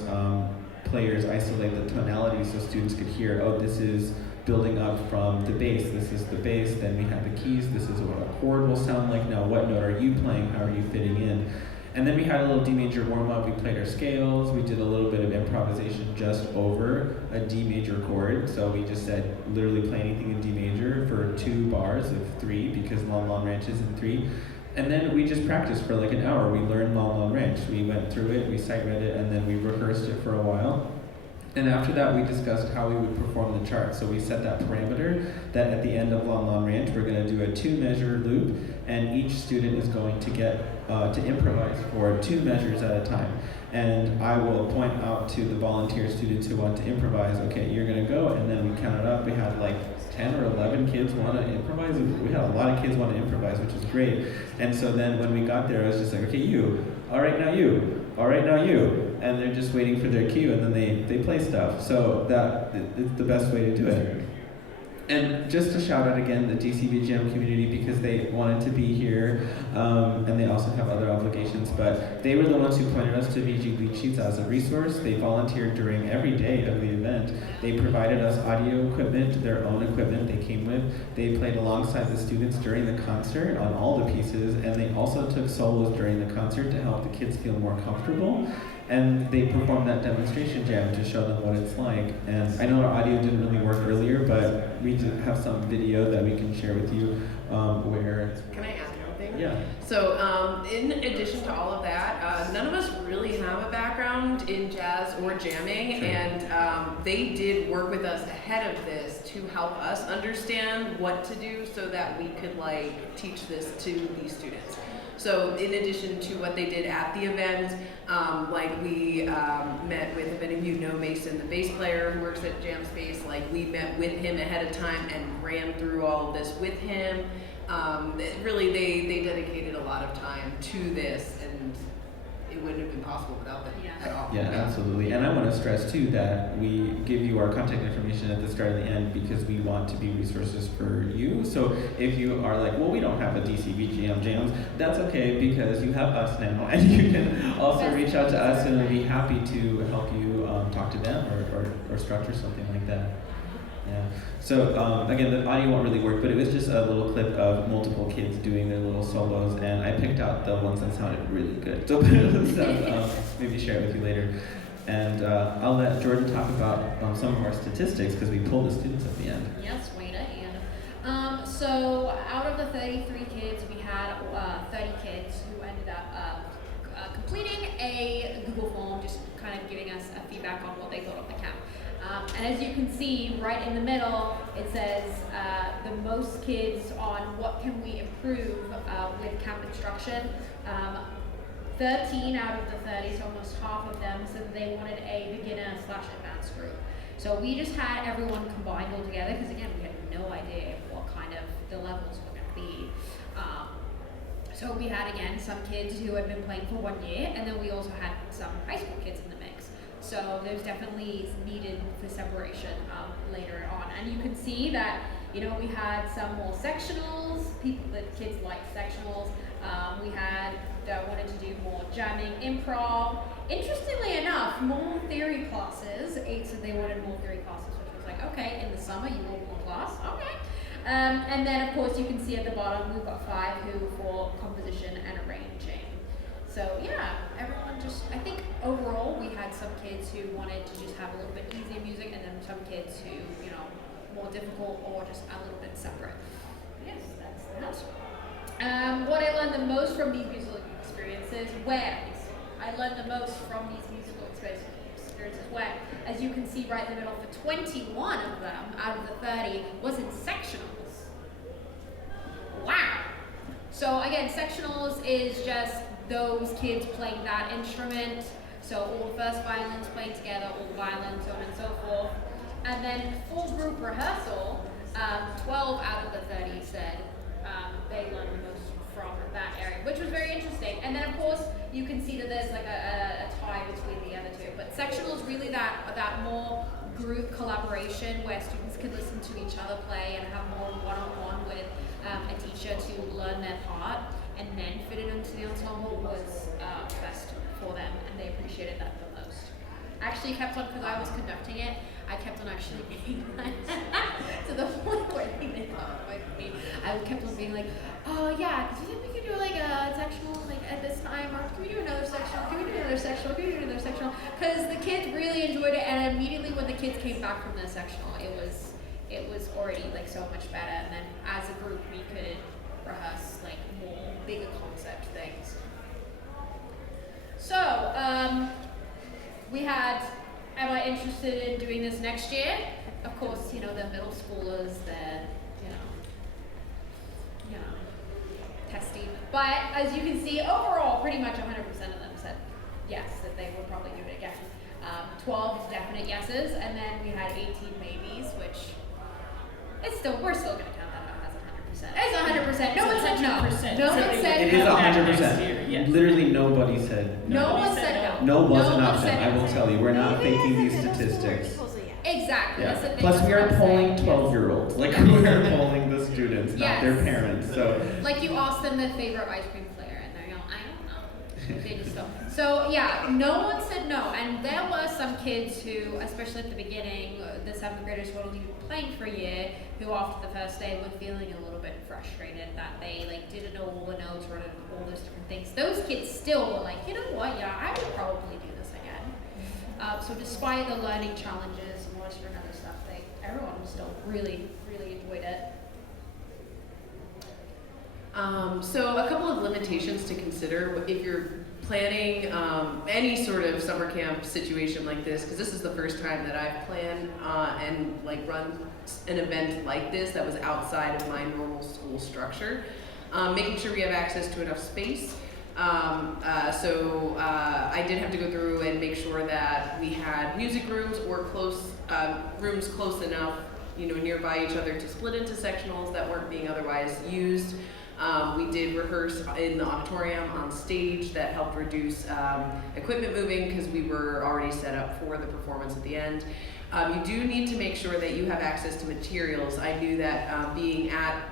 players isolate the tonality so students could hear, oh, this is building up from the bass, this is the bass, then we had the keys, this is what a chord will sound like, now what note are you playing, how are you fitting in? And then we had a little D major warm-up, we played our scales, we did a little bit of improvisation just over a D major chord. So we just said, literally play anything in D major for 2 bars of 3 because Lon Lon Ranch is in 3. And then we just practiced for like an hour. We learned Lon Lon Ranch. We went through it, we sight read it, and then we rehearsed it for a while. And after that, we discussed how we would perform the chart. So we set that parameter that at the end of Lon Lon Ranch, we're going to do a 2-measure loop, and each student is going to get to improvise for 2 measures at a time. And I will point out to the volunteer students who want to improvise, okay, you're going to go, and then we counted up. We had like 10 or 11 kids want to improvise. We had a lot of kids want to improvise, which is great. And so then when we got there, I was just like, okay, you, all right, now you, all right, now you. And they're just waiting for their cue, and then they play stuff. So it's the best way to do it. And just to shout out again the DC VGM community because they wanted to be here, and they also have other obligations, but they were the ones who pointed us to VG Lead Sheets as a resource. They volunteered during every day of the event. They provided us audio equipment, their own equipment they came with. They played alongside the students during the concert on all the pieces, and they also took solos during the concert to help the kids feel more comfortable. And they performed that demonstration jam to show them what it's like. And I know our audio didn't really work earlier, but we do have some video that we can share with you where... Can I add one thing? Yeah. So in addition to all of that, none of us really have a background in jazz or jamming, Sure. and they did work with us ahead of this to help us understand what to do so that we could teach this to these students. So in addition to what they did at the event, like we met with, if any of you know Mason, the bass player who works at Jam Space, like we met with him ahead of time and ran through all of this with him. Really, they dedicated a lot of time to this, and it wouldn't have been possible without them at all. Yeah, absolutely. And I want to stress too that we give you our contact information at the start and the end because we want to be resources for you. So if you are like, well, we don't have a DC VGM jams, that's okay because you have us now, and you can also reach out to us, and we'll be happy to help you talk to them or structure something like that. Yeah. So again, the audio won't really work, but it was just a little clip of multiple kids doing their little solos, and I picked out the ones that sounded really good. So maybe share it with you later. And I'll let Jordan talk about some of our statistics because we pulled the students at the end. Yes, wait and so out of the 33 kids, we had 30 kids who ended up completing a Google form, just kind of giving us a feedback on what they thought of the camp. And as you can see, right in the middle, it says the most kids on what can we improve with camp instruction. 13 out of the 30, so almost half of them, said they wanted a beginner/advanced group. So we just had everyone combined all together, because again, we had no idea what kind of the levels were going to be. So we had, again, some kids who had been playing for 1 year, and then we also had some high school kids in the mix. So there's definitely needed for separation later on. And you can see that, we had some more sectionals, the kids liked sectionals. We had wanted to do more jamming, improv. Interestingly enough, more theory classes. 8 said they wanted more theory classes, which was like, okay, in the summer you want more class, okay. And then of course you can see at the bottom we've got 5 who for composition and arranging. So yeah, everyone I think overall we had some kids who wanted to just have a little bit easier music, and then some kids who, more difficult or just a little bit separate. Yes, that's that. What I learned the most from these musical experiences, I learned the most from these musical experiences where, as you can see right in the middle, for 21 of them out of the 30 was in sectionals. Wow. So again, sectionals is just those kids playing that instrument. So all the first violins playing together, all violins, so on and so forth. And then full group rehearsal, 12 out of the 30 said they learned the most from that area, which was very interesting. And then of course, you can see that there's like a tie between the other two. But sectional is really that more group collaboration where students can listen to each other play and have more one-on-one with a teacher to learn their part, and then fit it into the ensemble was best for them, and they appreciated that the most. Actually kept on, because I was conducting it, I kept on actually being like, to the point where they thought it might be, I kept on being like, oh yeah, because you think we could do like a sectional like at this time, or can we do another sectional, can we do another sectional, can we do another sectional? Because the kids really enjoyed it, and immediately when the kids came back from the sectional, it was already like so much better, and then as a group we could rehearse like more bigger concept things. So, we had, am I interested in doing this next year? Of course, the middle schoolers, they're, testing. But as you can see, overall, pretty much 100% of them said yes, that they would probably do it again. 12 definite yeses, and then we had 18 maybes, which we're still going to count that out as 100%. It's 100%. No one said no. No one said It is 100%. Yes. Literally nobody said no. No one said no. No was an option. I will tell you, we're not faking these statistics. Exactly. Yeah. That's the thing. Plus, we are polling 12-year-olds. Like, we are polling the students, not Yes. their parents. So. Like you ask them their favorite ice cream flavor, and they're going, I don't know. They just don't. So yeah, no one said no, and there were some kids who, especially at the beginning, the 7th graders who had only been playing for a year, who after the first day were feeling a little bit frustrated that they didn't know all the notes or all those different things. Those kids still were like, you know what? Yeah, I would probably do this again. So despite the learning challenges and all this different other stuff, everyone still really, really enjoyed it. So a couple of limitations to consider if you're planning any sort of summer camp situation like this, because this is the first time that I've planned and run an event like this that was outside of my normal school structure. Making sure we have access to enough space. I did have to go through and make sure that we had music rooms or rooms close enough, nearby each other to split into sectionals that weren't being otherwise used. We did rehearse in the auditorium on stage. That helped reduce equipment moving because we were already set up for the performance at the end. You do need to make sure that you have access to materials. I knew that being at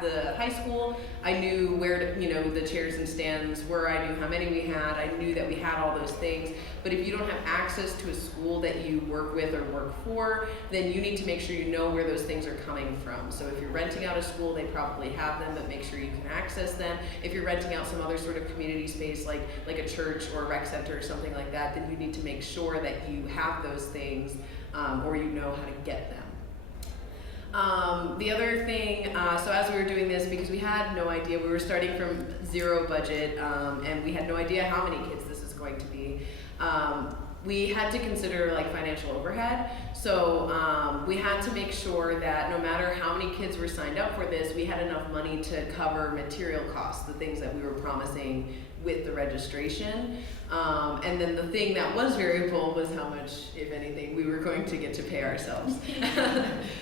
the high school, I knew where the chairs and stands were. I knew how many we had. I knew that we had all those things. But if you don't have access to a school that you work with or work for, then you need to make sure you know where those things are coming from. So if you're renting out a school, they probably have them, but make sure you can access them. If you're renting out some other sort of community space like a church or a rec center or something like that, then you need to make sure that you have those things or you know how to get them. The other thing, so as we were doing this, because we had no idea, we were starting from zero budget, and we had no idea how many kids this is going to be. We had to consider financial overhead. So we had to make sure that no matter how many kids were signed up for this, we had enough money to cover material costs, the things that we were promising with the registration. And then the thing that was variable was how much, if anything, we were going to get to pay ourselves.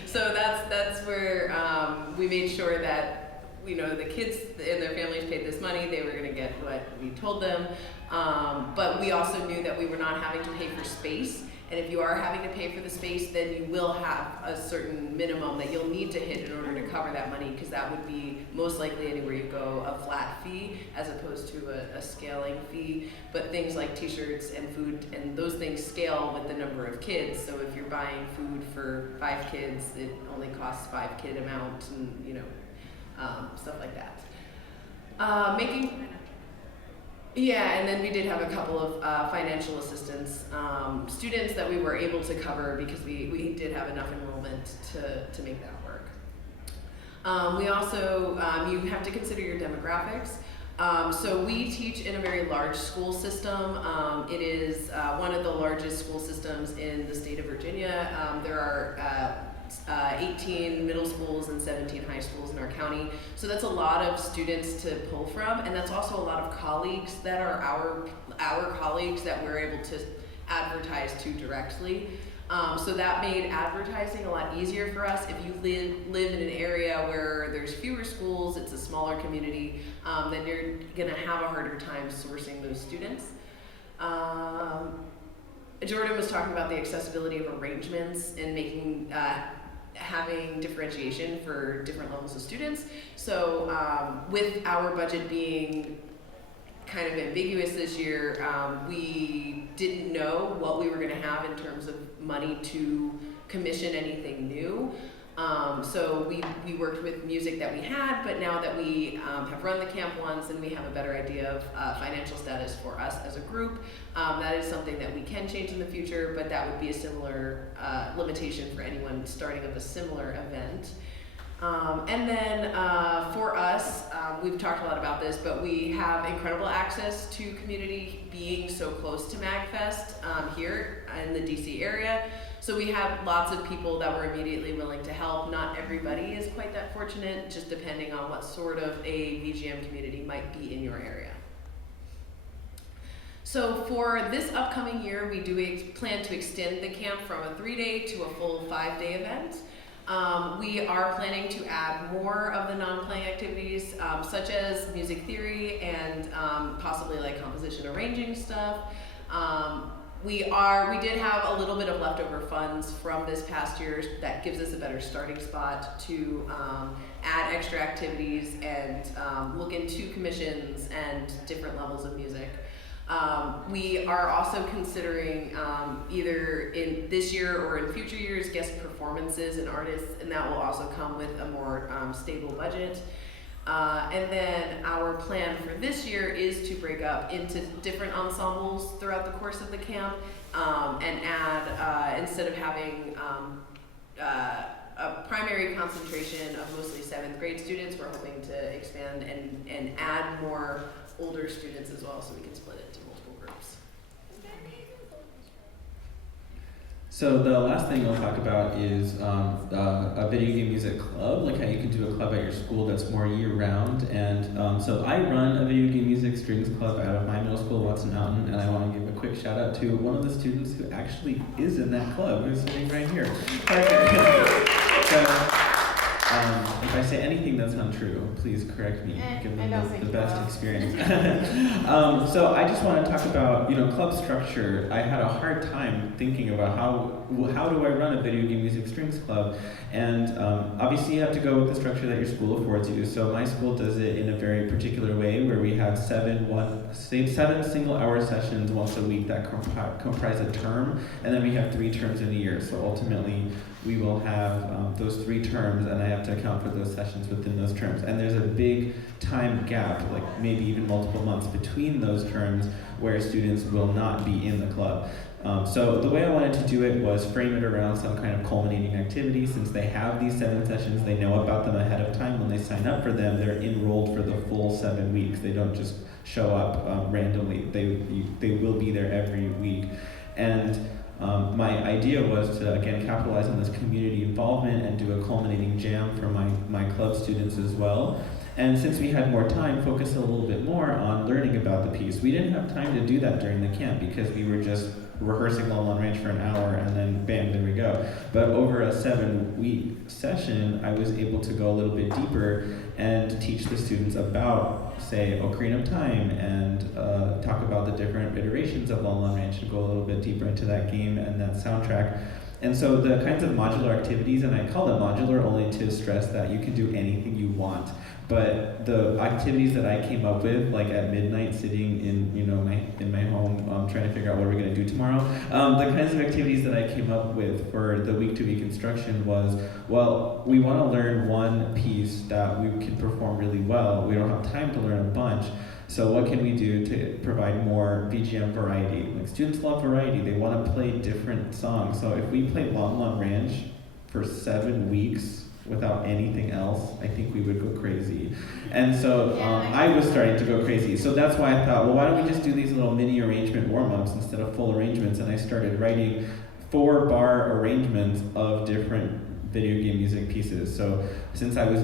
So that's where we made sure that the kids and their families paid this money, they were going to get what we told them. But we also knew that we were not having to pay for space. And if you are having to pay for the space, then you will have a certain minimum that you'll need to hit in order to cover that money, because that would be most likely anywhere you go a flat fee as opposed to a scaling fee. But things like t-shirts and food and those things scale with the number of kids. So if you're buying food for 5 kids, it only costs 5 kid amount, and stuff like that. And then we did have a couple of financial assistance students that we were able to cover because we did have enough enrollment to make that work. We also, you have to consider your demographics. So we teach in a very large school system. It is one of the largest school systems in the state of Virginia. There are 18 middle schools and 17 high schools in our county. So that's a lot of students to pull from, and that's also a lot of colleagues that are our colleagues that we're able to advertise to directly. So that made advertising a lot easier for us. If you live in an area where there's fewer schools, it's a smaller community, then you're gonna have a harder time sourcing those students. Jordan was talking about the accessibility of arrangements and making having differentiation for different levels of students. So with our budget being kind of ambiguous this year, we didn't know what we were going to have in terms of money to commission anything new. So we worked with music that we had, but now that we have run the camp once and we have a better idea of financial status for us as a group, that is something that we can change in the future, but that would be a similar limitation for anyone starting up a similar event. And then for us, we've talked a lot about this, but we have incredible access to community being so close to MAGFest here in the DC area. So we have lots of people that were immediately willing to help. Not everybody is quite that fortunate, just depending on what sort of a VGM community might be in your area. So for this upcoming year, we do plan to extend the camp from a 3-day to a full 5-day event. We are planning to add more of the non-playing activities, such as music theory and possibly composition arranging stuff. We did have a little bit of leftover funds from this past year that gives us a better starting spot to add extra activities and look into commissions and different levels of music. We are also considering either in this year or in future years guest performances and artists, and that will also come with a more stable budget. And then our plan for this year is to break up into different ensembles throughout the course of the camp and add, instead of having a primary concentration of mostly 7th grade students, we're hoping to expand and add more older students as well, so we can split it into multiple groups. So the last thing I'll talk about is a video game music club, like how you can do a club at your school that's more year-round. And so I run a video game music strings club out of my middle school, Watson Mountain, and I want to give a quick shout out to one of the students who actually is in that club, who's sitting right here. So, if I say anything that's untrue, please correct me, given the best experience. So I just want to talk about, club structure. I had a hard time thinking about how do I run a video game music strings club, and obviously you have to go with the structure that your school affords you. So my school does it in a very particular way, where we have 7 single-hour sessions once a week that comprise a term, and then we have 3 terms in a year. So ultimately, we will have those 3 terms, and I have to account for those sessions within those terms. And there's a big time gap, like maybe even multiple months between those terms, where students will not be in the club. So the way I wanted to do it was frame it around some kind of culminating activity. Since they have these 7 sessions, they know about them ahead of time. When they sign up for them, they're enrolled for the full 7 weeks. They don't just show up randomly. They will be there every week. And my idea was to, again, capitalize on this community involvement and do a culminating jam for my club students as well. And since we had more time, focus a little bit more on learning about the piece. We didn't have time to do that during the camp because we were just rehearsing Loudoun Ranch for an hour and then bam, there we go. But over a 7-week session, I was able to go a little bit deeper and teach the students about, say, Ocarina of Time, and talk about the different iterations of Loudoun Ranch, and go a little bit deeper into that game and that soundtrack. And so the kinds of modular activities, and I call them modular only to stress that you can do anything you want. But the activities that I came up with, like at midnight, sitting in my home, trying to figure out what we're going to do tomorrow, the kinds of activities that I came up with for the week-to-week instruction was, well, we want to learn one piece that we can perform really well. We don't have time to learn a bunch. So what can we do to provide more VGM variety? Like, students love variety. They want to play different songs. So if we play Loudoun Ranch for 7 weeks without anything else, I think we would go crazy. And so I was starting to go crazy. So that's why I thought, well, why don't we just do these little mini arrangement warm-ups instead of full arrangements? And I started writing 4-bar arrangements of different video game music pieces. So since I was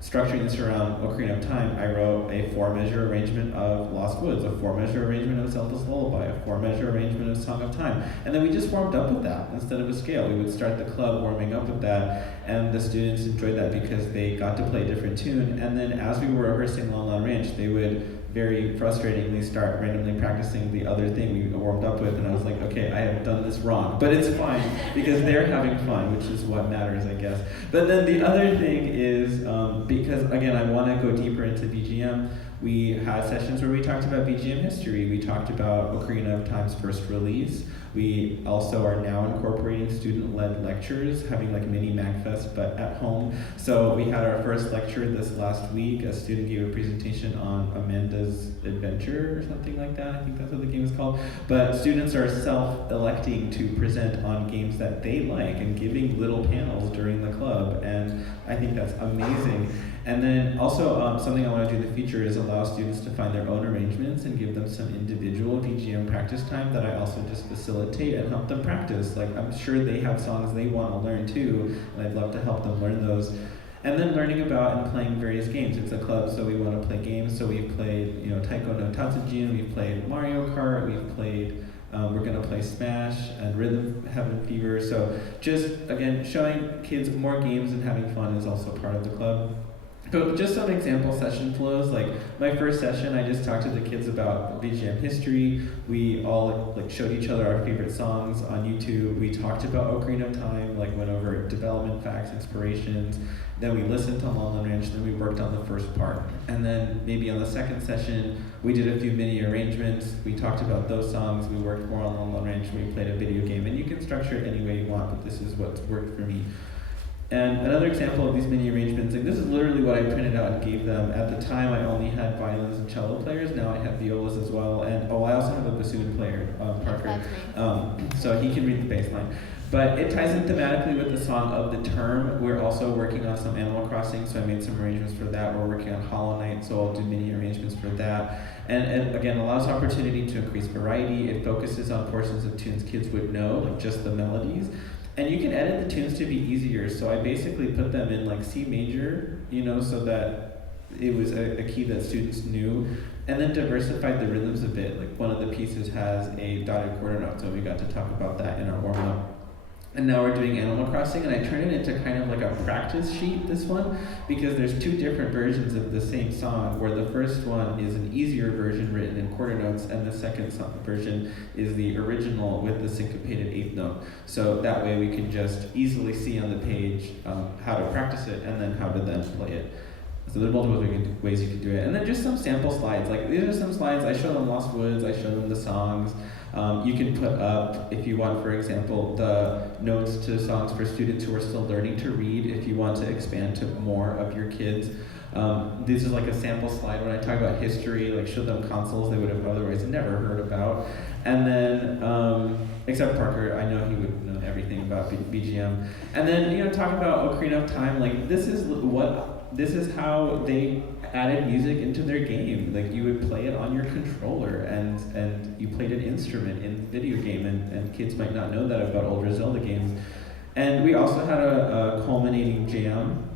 structuring this around Ocarina of Time, I wrote a 4-measure arrangement of Lost Woods, a 4-measure arrangement of Zelda's Lullaby, a 4-measure arrangement of Song of Time. And then we just warmed up with that instead of a scale. We would start the club warming up with that, and the students enjoyed that because they got to play a different tune. And then as we were rehearsing Loudoun Ranch, they would very frustratingly start randomly practicing the other thing we warmed up with, and I was like, okay, I have done this wrong, but it's fine because they're having fun, which is what matters, I guess. But then the other thing is, because again, I want to go deeper into VGM, we had sessions where we talked about VGM history. We talked about Ocarina of Time's first release. We also are now incorporating student-led lectures, having like mini MAGFest, but at home. So we had our first lecture this last week. A student gave a presentation on Amanda's Adventure or something like that. I think that's what the game is called. But students are self-electing to present on games that they like and giving little panels during the club. And I think that's amazing. And then also something I want to do in the future is allow students to find their own arrangements and give them some individual VGM practice time that I also just facilitate and help them practice. Like, I'm sure they have songs they want to learn too, and I'd love to help them learn those. And then learning about and playing various games. It's a club, so we want to play games. So we've played, Taiko no Tatsujin, we've played Mario Kart, we've played we're going to play Smash and Rhythm Heaven Fever. So just, again, showing kids more games and having fun is also part of the club. But just some example session flows, like my first session, I just talked to the kids about VGM history. We all showed each other our favorite songs on YouTube. We talked about Ocarina of Time, went over development facts, inspirations. Then we listened to Loudoun Ranch, then we worked on the first part. And then maybe on the second session, we did a few mini arrangements. We talked about those songs. We worked more on Loudoun Ranch. We played a video game. And you can structure it any way you want, but this is what's worked for me. And another example of these mini arrangements, like this is literally what I printed out and gave them. At the time, I only had violins and cello players. Now I have violas as well, and I also have a bassoon player, Parker. So he can read the bass line. But it ties in thematically with the song of the term. We're also working on some Animal Crossing, so I made some arrangements for that. We're working on Hollow Knight, so I'll do mini arrangements for that. And again, allows opportunity to increase variety. It focuses on portions of tunes kids would know, like just the melodies. And you can edit the tunes to be easier, so I basically put them in like C major, so that it was a key that students knew, and then diversified the rhythms a bit. Like one of the pieces has a dotted quarter note, so we got to talk about that in our warm-up. And now we're doing Animal Crossing, and I turned it into kind of like a practice sheet, this one, because there's two different versions of the same song, where the first one is an easier version written in quarter notes, and the second version is the original with the syncopated eighth note. So that way we can just easily see on the page how to practice it, and then how to then play it. So there's multiple ways you can do it. And then just some sample slides. Like these are some slides, I show them Lost Woods, I show them the songs. You can put up, if you want, for example, the notes to songs for students who are still learning to read, if you want to expand to more of your kids. This is like a sample slide when I talk about history, like show them consoles they would have otherwise never heard about. And then, except Parker, I know he would know everything about VGM. And then, talk about Ocarina of Time, like this is how they added music into their game. Like you would play it on your controller, and you played an instrument in the video game, and kids might not know that about older Zelda games. And we also had a culminating jam,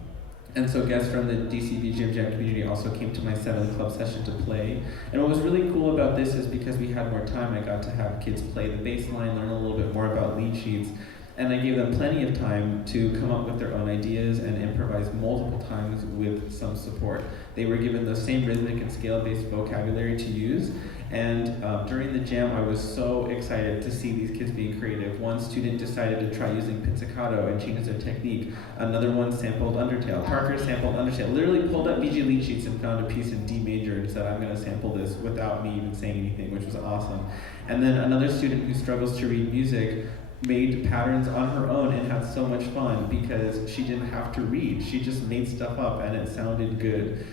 and so guests from the DC VGM Jam community also came to my 7th club session to play. And what was really cool about this is because we had more time, I got to have kids play the bass line, learn a little bit more about lead sheets, and I gave them plenty of time to come up with their own ideas and improvise multiple times with some support. They were given the same rhythmic and scale-based vocabulary to use, and during the jam I was so excited to see these kids being creative. One student decided to try using pizzicato and change their technique. Another one sampled Undertale. Parker sampled Undertale. Literally pulled up VG lead sheets and found a piece in D major and said, I'm going to sample this without me even saying anything, which was awesome. And then another student who struggles to read music made patterns on her own and had so much fun because she didn't have to read. She just made stuff up and it sounded good.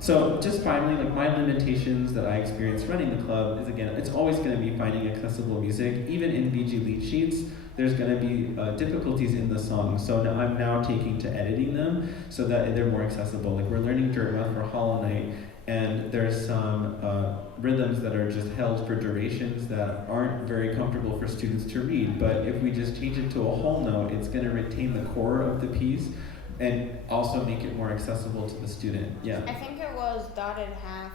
So just finally, like my limitations that I experienced running the club is, again, it's always going to be finding accessible music. Even in VG lead sheets, there's going to be difficulties in the song. So now I'm now taking to editing them so that they're more accessible. Like we're learning Dirt Mouth for Hollow Knight, and there's some rhythms that are just held for durations that aren't very comfortable for students to read. But if we just change it to a whole note, it's going to retain the core of the piece and also make it more accessible to the student. Yeah. I think it was dotted half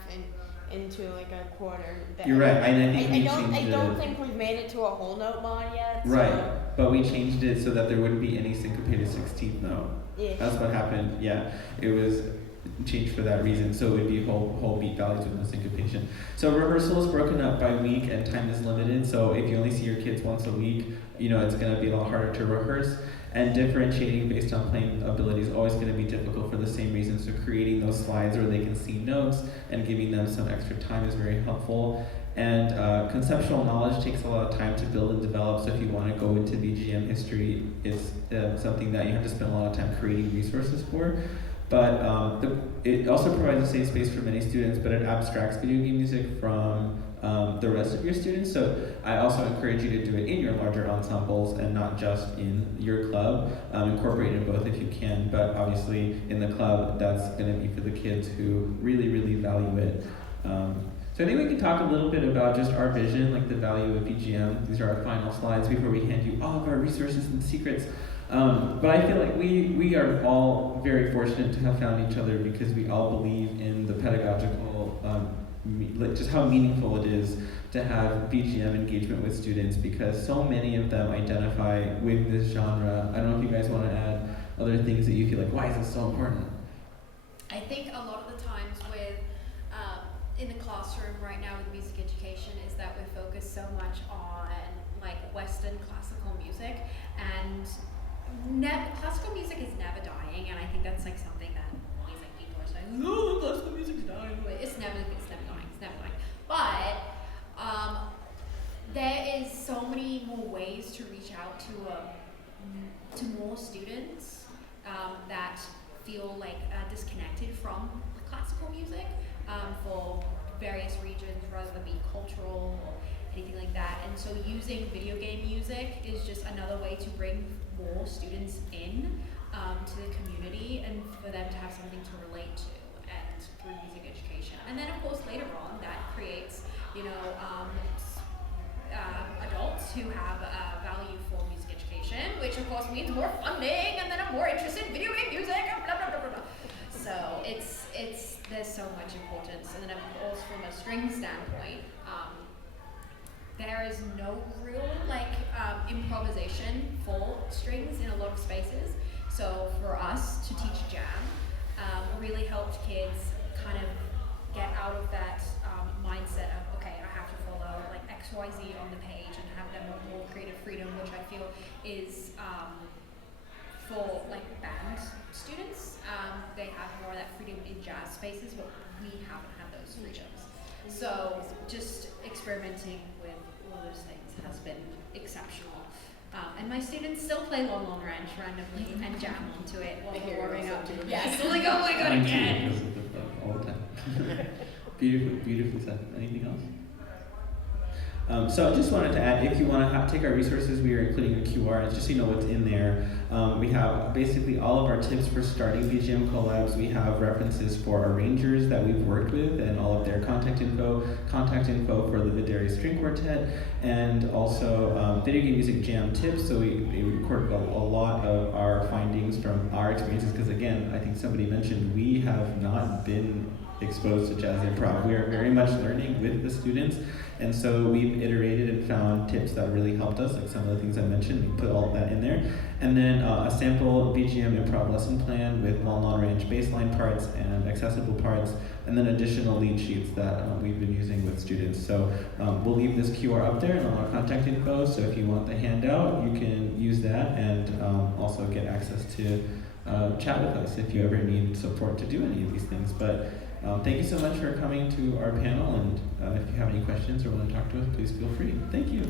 into like a quarter. You're right. I don't think we've made it to a whole note mod yet. So. Right. But we changed it so that there wouldn't be any syncopated 16th note. Yeah. That's what happened. Yeah. It was changed for that reason, so it would be whole beat values with no syncopation. So rehearsal is broken up by week and time is limited, so if you only see your kids once a week, it's going to be a lot harder to rehearse, and differentiating based on playing ability is always going to be difficult for the same reason, so creating those slides where they can see notes and giving them some extra time is very helpful. And conceptual knowledge takes a lot of time to build and develop, so if you want to go into VGM history, it's something that you have to spend a lot of time creating resources for. But it also provides a safe space for many students, but it abstracts video game music from the rest of your students. So I also encourage you to do it in your larger ensembles and not just in your club. Incorporate it in both if you can, but obviously in the club, that's going to be for the kids who really, really value it. So I think we can talk a little bit about just our vision, like the value of VGM. These are our final slides before we hand you all of our resources and secrets. But I feel like we are all very fortunate to have found each other because we all believe in the pedagogical, just how meaningful it is to have VGM engagement with students, because so many of them identify with this genre. I don't know if you guys want to add other things that you feel like, why is this so important? I think a lot of the times with in the classroom right now with music education is that we're focused so much on like Western classical music, and classical music is never dying, and I think that's like something that music people are saying, no, classical music's dying. It's never dying. But there is so many more ways to reach out to more students disconnected from classical music for various regions, rather than be cultural or anything like that. And so using video game music is just another way to bring more students in to the community and for them to have something to relate to and through music education. And then of course later on that creates, adults who have a value for music education, which of course means more funding and then I'm more interested in video game music, blah, blah, blah, blah, blah. So there's so much importance. And then of course from a string standpoint, there is no real improvisation for strings in a lot of spaces. So for us to teach jam, really helped kids kind of get out of that mindset of, okay, I have to follow like XYZ on the page and have them with more creative freedom, which I feel is for like band students. They have more of that freedom in jazz spaces, but we haven't had those freedoms. So just experimenting with all those things has been exceptional. And my students still play Long Long Ranch randomly and jam onto it while we're warming up. Yes, I'm like, oh my god, again! All the time. Beautifully said. Anything else? So I just wanted to add, if you want to take our resources, we are including a QR, and just so you know what's in there. We have basically all of our tips for starting VGM collabs. We have references for arrangers that we've worked with and all of their contact info for the Videri String Quartet, and also video game music jam tips. So we recorded a lot of our findings from our experiences, because again, I think somebody mentioned we have not been exposed to jazz improv. We are very much learning with the students, and so we've iterated and found tips that really helped us, like some of the things I mentioned. We put all of that in there. And then a sample VGM improv lesson plan with long range baseline parts and accessible parts, and then additional lead sheets that we've been using with students. So we'll leave this QR up there and all our contact info, so if you want the handout, you can use that and also get access to chat with us if you ever need support to do any of these things. But thank you so much for coming to our panel, and if you have any questions or want to talk to us, please feel free. Thank you.